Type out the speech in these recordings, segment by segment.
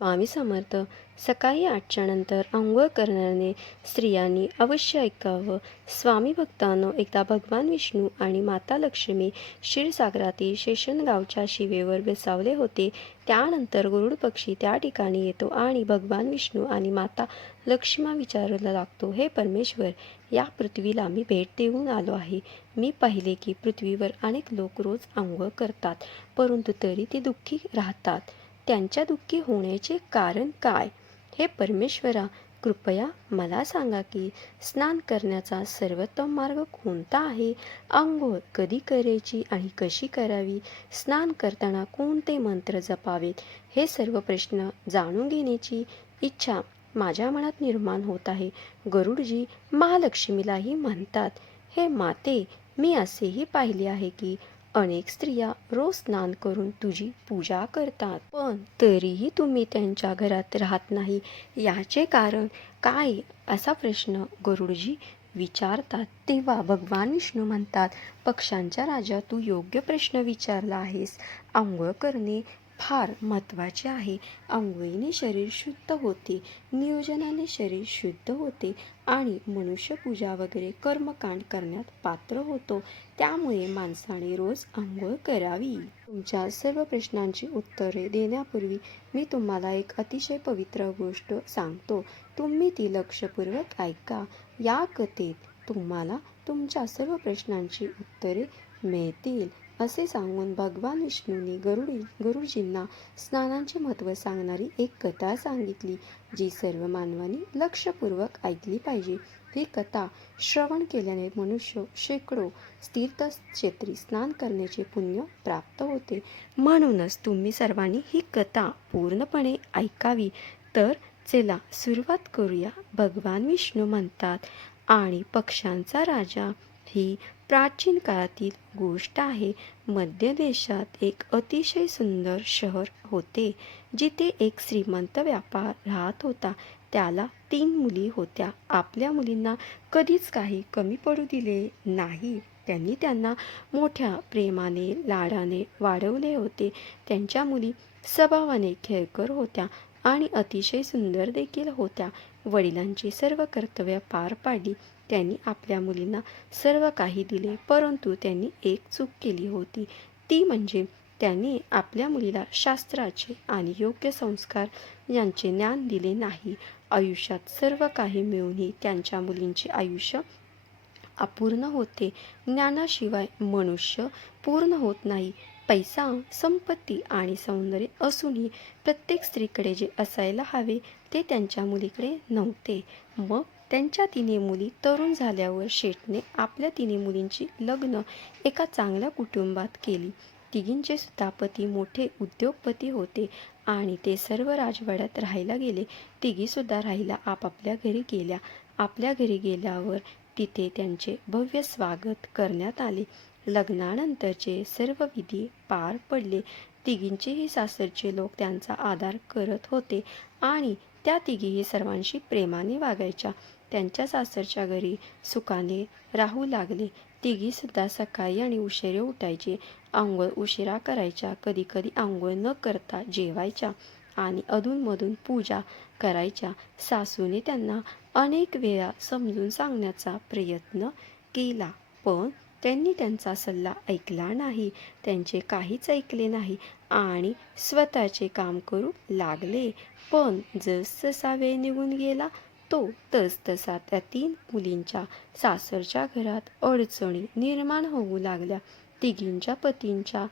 स्वामी समर्थ. सकाळी आठच्या नंतर आंघोळ करणाऱ्याने स्त्रियांनी अवश्य ऐकावं. स्वामी भक्तांनो एकदा भगवान विष्णू आणि माता लक्ष्मी क्षीरसागरातील शेषणगावच्या शिवेवर बेसावले होते. त्यानंतर गरुड पक्षी त्या ठिकाणी येतो आणि भगवान विष्णू आणि माता लक्ष्मा विचारायला लागतो हे परमेश्वर या पृथ्वीला मी भेट देऊन आलो आहे. मी पाहिले की पृथ्वीवर अनेक लोक रोज आंघोळ करतात परंतु तरी ते दुःखी राहतात. त्यांच्या दुःखी होण्याचे कारण काय? हे परमेश्वरा कृपया मला सांगा की स्नान करण्याचा सर्वोत्तम मार्ग कोणता आहे? आंघोळ कधी करायची आणि कशी करावी? स्नान करताना कोणते मंत्र जपावेत? हे सर्व प्रश्न जाणून घेण्याची इच्छा माझ्या मनात निर्माण होत आहे. गरुडजी महालक्ष्मीलाही म्हणतात हे माते मी असेही पाहिले आहे की अनेक स्त्रिया रोज स्नान करून तुझी पूजा करतात. पण तरीही तुम्ही त्यांच्या घरात राहत नाही. याचे कारण काय? असा प्रश्न गरुडजी विचारतात. तेव्हा भगवान विष्णू म्हणतात पक्षांच्या राजा तू योग्य प्रश्न विचारला आहेस. आंघोळ करणे फार महत्त्वाचे आहे. आंघोळीने शरीर शुद्ध होते नियोजनाने शरीर शुद्ध होते आणि मनुष्यपूजा वगैरे कर्मकांड करण्यात पात्र होतो. त्यामुळे माणसाने रोज आंघोळ करावी. तुमच्या सर्व प्रश्नांची उत्तरे देण्यापूर्वी मी तुम्हाला एक अतिशय पवित्र गोष्ट सांगतो. तुम्ही ती लक्षपूर्वक ऐका. या कथेत तुम्हाला तुमच्या सर्व प्रश्नांची उत्तरे मिळतील. असे सांगून भगवान विष्णूने गरुडी गरुडजींना स्नानांचे महत्त्व सांगणारी एक कथा सांगितली जी सर्व मानवांनी लक्षपूर्वक ऐकली पाहिजे. ही कथा श्रवण केल्याने मनुष्य शेकडो तीर्थक्षेत्री स्नान करण्याचे पुण्य प्राप्त होते. म्हणूनच तुम्ही सर्वांनी ही कथा पूर्णपणे ऐकावी. तर चला सुरुवात करूया. भगवान विष्णू म्हणतात आणि पक्ष्यांचा राजा ही प्राचीन काळातील गोष्ट आहे. मध्य देशात एक अतिशय सुंदर शहर होते जिथे एक श्रीमंत व्यापार राहत होता. त्याला तीन मुली होत्या. आपल्या मुलींना कधीच काही कमी पडू दिले नाही. त्यांनी त्यांना मोठ्या प्रेमाने लाडाने वाढवले होते. त्यांच्या मुली स्वभावाने खेळकर होत्या आणि अतिशय सुंदर देखील होत्या. वडिलांची सर्व कर्तव्य पार पाडली. त्यांनी आपल्या मुलींना सर्व काही दिले परंतु त्यांनी एक चूक केली होती. ती म्हणजे त्यांनी आपल्या मुलीला शास्त्राचे आणि योग्य संस्कार यांचे ज्ञान दिले नाही. आयुष्यात सर्व काही मिळूनही त्यांच्या मुलींचे आयुष्य अपूर्ण होते. ज्ञानाशिवाय मनुष्य पूर्ण होत नाही. पैसा संपत्ती आणि सौंदर्य असूनही प्रत्येक स्त्रीकडे जे असायला हवे ते त्यांच्या मुलीकडे नव्हते. मग त्यांच्या तिने मुली तरुण झाल्यावर शेठने आपल्या तिने मुलींची लग्न एका चांगल्या कुटुंबात केली. तिघींचे सुद्धा पती मोठे उद्योगपती होते आणि ते सर्व राजवाड्यात राहायला गेले. तिघीसुद्धा राहायला आपापल्या घरी गेल्या. आपल्या घरी गेल्यावर तिथे त्यांचे भव्य स्वागत करण्यात आले. लग्नानंतरचे सर्व विधी पार पडले. तिघींचेही सासरचे लोक त्यांचा आदर करत होते आणि त्या तिघीही सर्वांशी प्रेमाने वागायच्या. त्यांच्या सासरच्या घरी सुखाने राहू लागले. तिघीसुद्धा सकाळी आणि उशिरे उठायचे. आंघोळ उशिरा करायच्या. कधीकधी आंघोळ न करता जेवायच्या आणि अधूनमधून पूजा करायच्या. सासूने त्यांना अनेक वेळा समजून सांगण्याचा प्रयत्न केला पण त्यांनी त्यांचा सल्ला ऐकला नाही त्यांचे काहीच ऐकले नाही आणि स्वतःचे काम करू लागले. पण जसजसा वेळ निघून गेला तो तसतसा त्या तीन मुलींच्या सासरच्या घरात अडचणी निर्माण होऊ लागल्या. तिघींच्या पतींच्या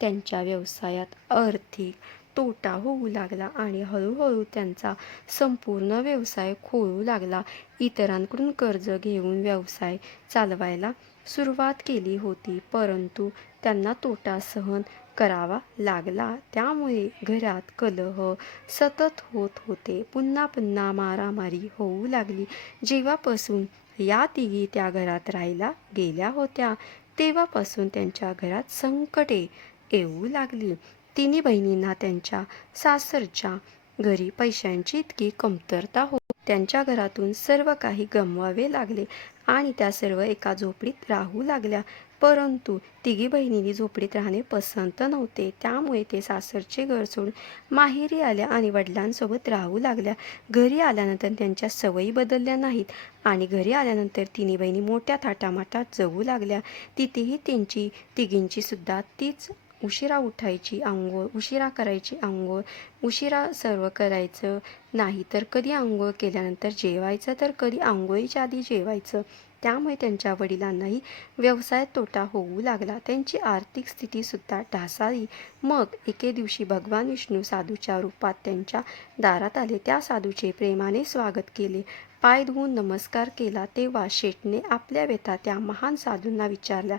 त्यांच्या व्यवसायात आर्थिक तोटा होऊ लागला आणि हळूहळू त्यांचा संपूर्ण व्यवसाय खोळू लागला. इतरांकडून कर्ज घेऊन व्यवसाय चालवायला सुरुवात केली होती परंतु त्यांना तोटा सहन करावा लागला. त्यामुळे घरात कलह सतत होत होते. पुन्हा पुन्हा मारामारी होऊ लागली. जेव्हापासून या तिघी त्या घरात राहायला गेल्या होत्या तेव्हापासून त्यांच्या घरात संकटे येऊ लागली. तिन्ही बहिणींना त्यांच्या सासरच्या घरी पैशांची इतकी कमतरता हो त्यांच्या घरातून सर्व काही गमवावे लागले आणि त्या सर्व एका झोपडीत राहू लागल्या. परंतु तिघी बहिणींनी झोपडीत राहणे पसंत नव्हते. त्यामुळे ते सासरचे घर सोडून माहेरी आल्या आणि वडिलांसोबत राहू लागल्या. घरी आल्यानंतर त्यांच्या सवयी बदलल्या नाहीत आणि घरी आल्यानंतर तिन्ही बहिणी मोठ्या थाटामाटात जगू लागल्या. तिथेही त्यांची तिघींची सुद्धा तीच उशिरा उठायची आंघोळ उशिरा करायची आंघोळ उशिरा सर्व करायचं. नाही तर कधी आंघोळ केल्यानंतर जेवायचं तर कधी आंघोळीच्या आधी जेवायचं. त्यामुळे त्यांच्या वडिलांनाही व्यवसायात तोटा होऊ लागला. त्यांची आर्थिक स्थितीसुद्धा ढासाळी. मग एके दिवशी भगवान विष्णू साधूच्या रूपात त्यांच्या दारात आले. त्या साधूचे प्रेमाने स्वागत केले. पाय धुवून नमस्कार केला. तेव्हा शेठने आपल्या व्यथा त्या महान साधूंना विचारल्या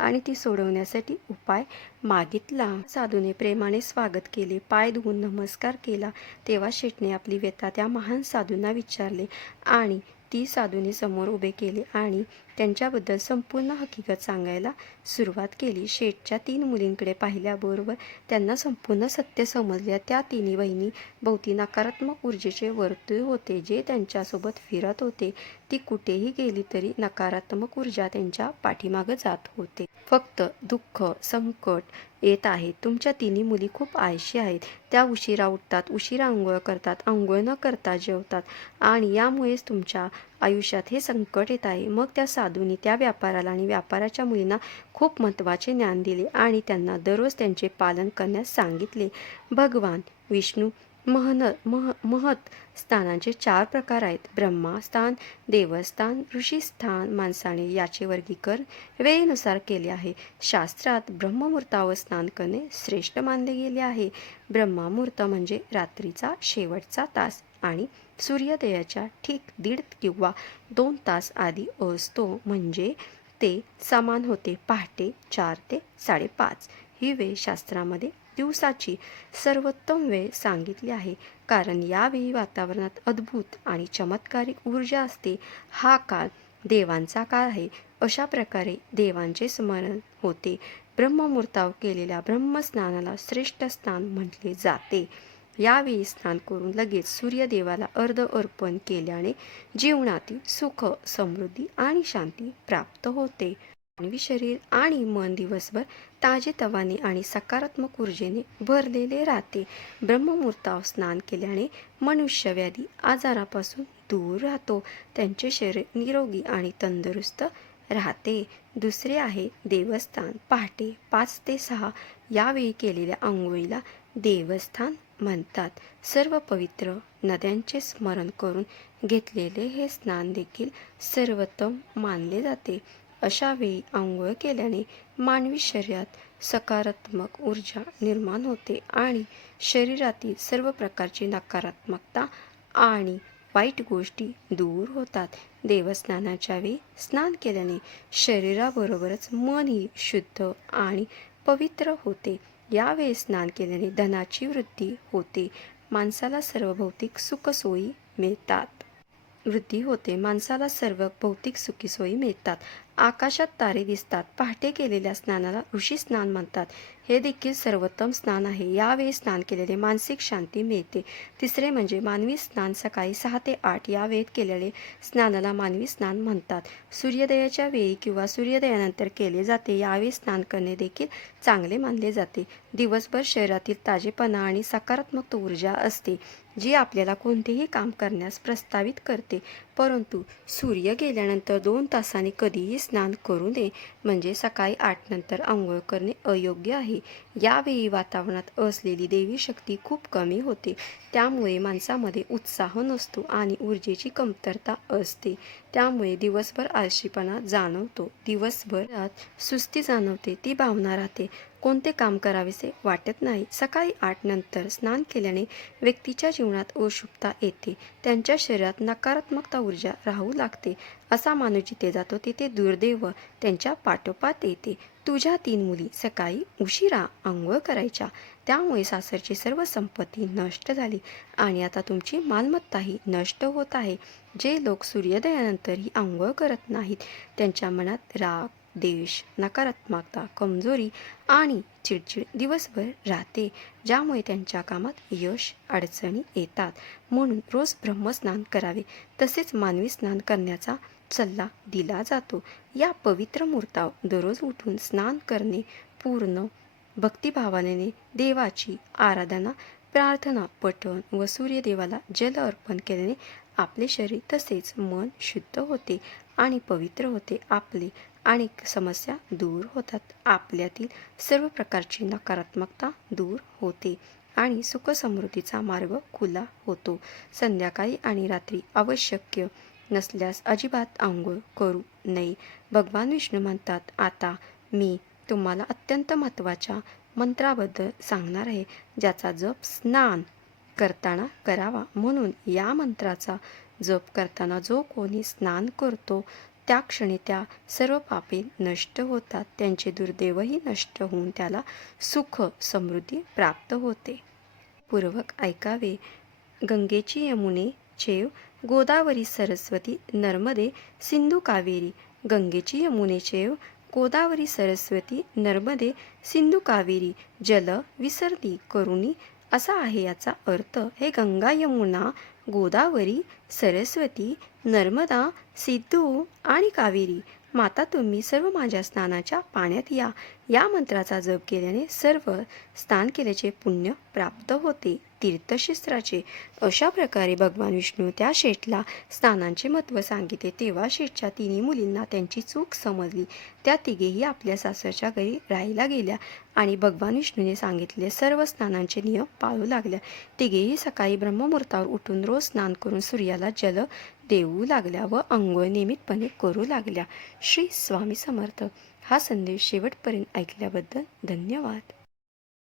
आणि ती सोडवण्यासाठी उपाय मागितला. साधूने प्रेमाने स्वागत केले. पाय धुवून नमस्कार केला. तेव्हा शेठने आपली व्यथा त्या महान साधूंना विचारले आणि ती साधूने समोर उभे केले आणि त्यांच्याबद्दल संपूर्ण हकीकत सांगायला सुरुवात केली. शेठच्या तीन मुलींकडे पाहिल्याबरोबर त्यांना संपूर्ण सत्य समजल्या त्या तिन्ही बहिणी भोवती नकारात्मक ऊर्जेचे वर्तुळ होते जे त्यांच्यासोबत फिरत होते. ती कुठेही गेली तरी नकारात्मक ऊर्जा त्यांच्या पाठीमागं जात होते. फक्त दुःख संकट येत आहे. तुमच्या तिन्ही मुली खूप आळशी आहेत. त्या उशिरा उठतात उशिरा आंघोळ करतात आंघोळ न करता जेवतात आणि यामुळेच तुमच्या आयुष्यात हे संकट येत आहे. मग त्या साधूंनी त्या व्यापाराला आणि व्यापाराच्या मुलींना खूप महत्त्वाचे ज्ञान दिले आणि त्यांना दररोज त्यांचे पालन करण्यास सांगितले. भगवान विष्णू महन मह महत स्थानांचे चार प्रकार आहेत. ब्रह्मास्थान देवस्थान ऋषीस्थान माणसाने याचे वर्गीकरण वेळेनुसार केले आहे. शास्त्रात ब्रह्ममुहूर्तावर स्नान करणे श्रेष्ठ मानले गेले आहे. ब्रह्ममुहूर्त म्हणजे रात्रीचा शेवटचा तास आणि सूर्योदयाच्या ठीक दीड किंवा दोन तास आधी असतो म्हणजे ते समान होते पहाटे चार ते साडेपाच. ही वेळ शास्त्रामध्ये दिवसाची सर्वोत्तम वेळ सांगितली आहे. कारण यावेळी वातावरणात अद्भुत आणि चमत्कारिक ऊर्जा असते. हा काळ देवांचा काळ आहे. अशा प्रकारे देवांचे स्मरण होते. ब्रह्ममुहूर्तावर केलेल्या ब्रह्मस्नानाला श्रेष्ठ स्नान म्हटले जाते. यावेळी स्नान करून लगेच सूर्यदेवाला अर्ध अर्पण केल्याने जीवनातील सुख समृद्धी आणि शांती प्राप्त होते. मानवी शरीर आणि मन दिवसभर ताजेतवाने आणि सकारात्मक ऊर्जेने भरलेले राहते. ब्रह्ममुहूर्तावर स्नान केल्याने मनुष्य व्याधी आजारापासून दूर राहतो. त्यांचे शरीर निरोगी आणि तंदुरुस्त राहते. दुसरे आहे देवस्थान. पहाटे पाच ते सहा यावेळी केलेल्या आंघोळीला देवस्थान म्हणतात. सर्व पवित्र नद्यांचे स्मरण करून घेतलेले हे स्नान देखील सर्वोत्तम मानले जाते. अशावेळी आंघोळ केल्याने मानवी शरीरात सकारात्मक ऊर्जा निर्माण होते आणि शरीरातील सर्व प्रकारची नकारात्मकता आणि वाईट गोष्टी दूर होतात. देवस्नानाच्या वेळी स्नान केल्याने शरीराबरोबरच मनही शुद्ध आणि पवित्र होते. यावेळी स्नान केल्याने धनाची वृद्धी होते. माणसाला सर्व भौतिक सुखसोयी मिळतात. वृद्धी होते. माणसाला सर्व भौतिक सुखीसोयी मिळतात. आकाशात तारे दिसतात. पहाटे केलेल्या स्नानाला ऋषी स्नान म्हणतात. हे देखील सर्वोत्तम स्नान आहे. यावेळी स्नान केलेले मानसिक शांती मिळते. तिसरे म्हणजे मानवी स्नान सकाळी सहा ते आठ या वेळेत केलेले स्नानाला मानवी स्नान म्हणतात. सूर्योदयाच्या वेळी किंवा सूर्योदयानंतर केले जाते यावेळी स्नान करणे देखील चांगले मानले जाते. दिवसभर शरीरातील ताजेपणा आणि सकारात्मक ऊर्जा असते. जी आपल्याला कोणतेही काम करण्यास प्रस्तावित करते. परंतु सूर्य गेल्यानंतर दोन तासांनी कधीही स्नान करू नये. म्हणजे सकाळी आठनंतर आंघोळ करणे अयोग्य आहे. यावेळी वातावरणात असलेली देवी शक्ती खूप कमी होते. त्यामुळे माणसामध्ये उत्साह नसतो आणि ऊर्जेची कमतरता असते. त्यामुळे दिवसभर आळशीपणा जाणवतो. दिवसभरात सुस्ती जाणवते ती भावना राहते. कोणते काम करावेसे वाटत नाही. सकाळी आठ नंतर स्नान केल्याने व्यक्तीच्या जीवनात अशुभता येते. त्यांच्या शरीरात नकारात्मकता ऊर्जा राहू लागते. असा माणूस जिथे जातो तिथे दुर्दैव त्यांच्या पाठोपाठ येते. तुझ्या तीन मुली सकाळी उशिरा आंघोळ करायच्या. त्यामुळे सासरची सर्व संपत्ती नष्ट झाली आणि आता तुमची मालमत्ताही नष्ट होत आहे. जे लोक सूर्योदयानंतरही आंघोळ करत नाहीत त्यांच्या मनात राग देश नकारात्मकता कमजोरी आणि चिडचिड दिवसभर राहते ज्यामुळे त्यांच्या कामात यश अडचणी येतात. म्हणून रोज ब्रह्मस्नान करावे. तसेच मानवी स्नान करण्याचा सल्ला दिला जातो. या पवित्र मुहूर्तावर दररोज उठून स्नान करणे पूर्ण भक्तिभावाने देवाची आराधना प्रार्थना पठण व सूर्यदेवाला जल अर्पण केल्याने आपले शरीर तसेच मन शुद्ध होते आणि पवित्र होते. आपले अनेक समस्या दूर होतात. आपल्यातील सर्व प्रकारची नकारात्मकता दूर होते आणि सुखसमृद्धीचा मार्ग खुला होतो. संध्याकाळी आणि रात्री आवश्यक नसल्यास अजिबात आंघोळ करू नये. भगवान विष्णू म्हणतात आता मी तुम्हाला अत्यंत महत्त्वाच्या मंत्राबद्दल सांगणार आहे ज्याचा जप स्नान करताना करावा. म्हणून या मंत्राचा जप करताना जो कोणी स्नान करतो त्या क्षणी त्या सर्व पापे नष्ट होतात. त्यांचे दुर्दैवही नष्ट होऊन त्याला सुख समृद्धी प्राप्त होते. पूर्वक ऐकावे. गंगेची यमुने चेव गोदावरी सरस्वती नर्मदे सिंधू कावेरी गंगेची यमुने चेव गोदावरी सरस्वती नर्मदे सिंधू कावेरी जल विसर्दी करुणी असा आहे याचा अर्थ हे गंगा यमुना गोदावरी सरस्वती नर्मदा सिद्धू आणि कावेरी. माता तुम्ही सर्व माझ्या स्नानाच्या पाण्यात या. या मंत्राचा जप केल्याने सर्व स्नान केल्याचे पुण्य प्राप्त होते. तीर्थशास्त्राचे अशा प्रकारे भगवान विष्णू त्या शेठला स्नानांचे महत्त्व सांगितले. तेव्हा शेठच्या तिन्ही मुलींना त्यांची चूक समजली. त्या तिघेही आपल्या सासरच्या घरी राहायला गेल्या आणि भगवान विष्णूने सांगितले सर्व स्नानांचे नियम पाळू लागल्या. तिघेही सकाळी ब्रह्ममुहूर्तावर उठून रोज स्नान करून सूर्याला जल देऊ लागल्या व अंघोळ नियमितपणे करू लागल्या. श्री स्वामी समर्थ. हा संदेश शेवटपर्यंत ऐकल्याबद्दल धन्यवाद.